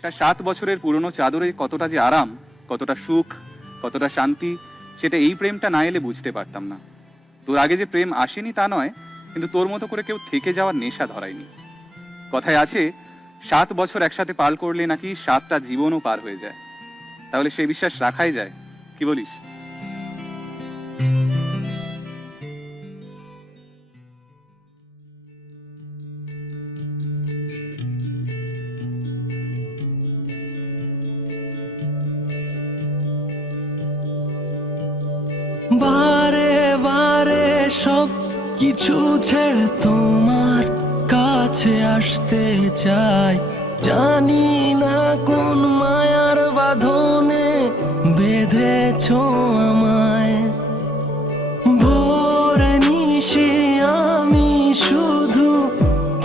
একটা 7 বছরের পুরনো চাদরে কতটা যে আরাম, কতটা সুখ, কতটা শান্তি, সেটা এই প্রেমটা না এলে বুঝতে পারতাম না। তোর আগে যে প্রেম আসেনি তা নয়, কিন্তু তোর মতো করে কেউ থেকে যাওয়ার নেশা ধরায়নি। কথায় আছে 7 বছর একসাথে পার করলে নাকি 7টা জীবনও পার হয়ে যায়। তাহলে সেই বিশ্বাস রাখাই যায়, কি বলিস? বারে বারে সব কিছু ছেড়ে তোমার কাছে আসতে চাই, জানি না কোন মায়ার বাঁধনে বেঁধেছো আমায়। ভোরে নিশি আমি শুধু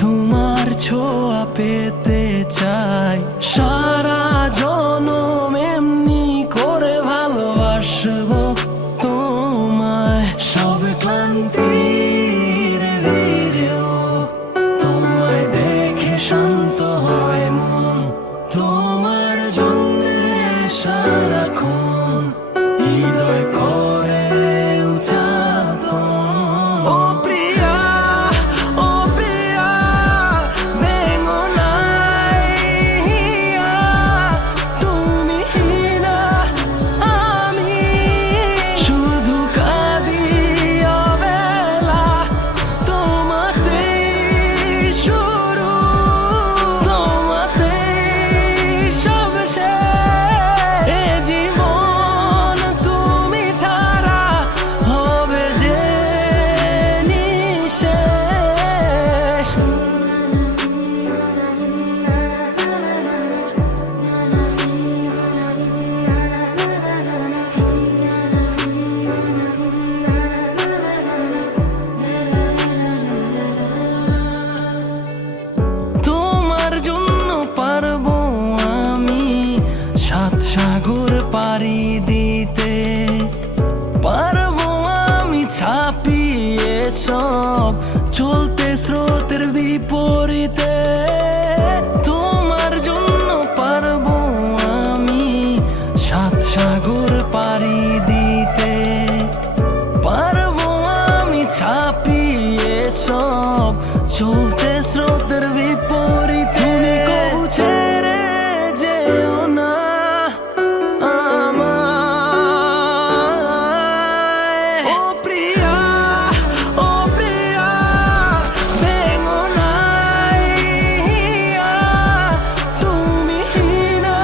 তোমার ছোঁয়া পেতে চাই, সারা জনম এমনি করে ভালোবাসবো তোমায়। সব ক্লান্তির ভিড়েও তোমায় দেখে শান্ত হয় মন, তোমার জন্যে সারাক্ষণ হৃদয় করে উচ্চাটন। ও প্রিয়া, ও প্রিয়া, ভেঙো নাই হিয়া, তুমি না আমি শুধু কাঁদি অবেলা, তোমাতেই শুরু, তোমাতেই সব শেষ। এ জীবন তুমি ছাড়া হবে যে নিঃশেষ। তোমার জন্য পারবো আমি 7 সাগর পাড়ি দিতে, পারবো আমি ছাপিয়ে সব চলতে স্রোতের বিপরীতে। তোমার জন্য পারবো আমি 7 সাগর পাড়ি দিতে, পারবো আমি ছাপিয়ে সব চলতে স্রোতের বিপরীতে। তুমি কবু ছেড়ে যেও না আমায়। ও প্রিয়া, ও প্রিয়া, ভেঙো নাই হিয়া, তুমি না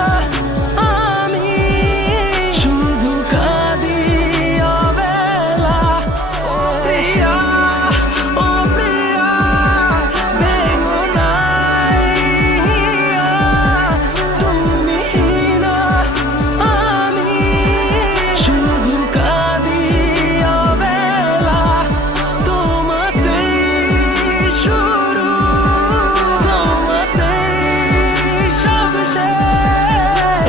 আমি শুধু কাঁদি অবেলা। ও প্রিয়া, ও প্রিয়া, ভেঙো নাই হিয়া, তুমি না আমি শুধু কাঁদি অবেলা, তোমাতেই শুরু, তোমাতেই সব শেষ।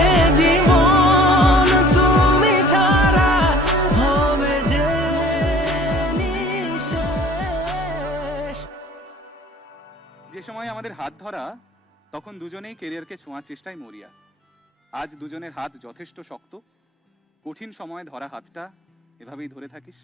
এ জীবন তুমি ছাড়া হবে যে নিঃশেষ। যে সময় আমাদের হাত ধরা, তখন দুজনেই কেরিয়ারকে ছোঁয়ার চেষ্টায় মরিয়া। আজ দুজনের হাত যথেষ্ট শক্ত। কঠিন সময়ে ধরা হাতটা এভাবেই ধরে থাকিস।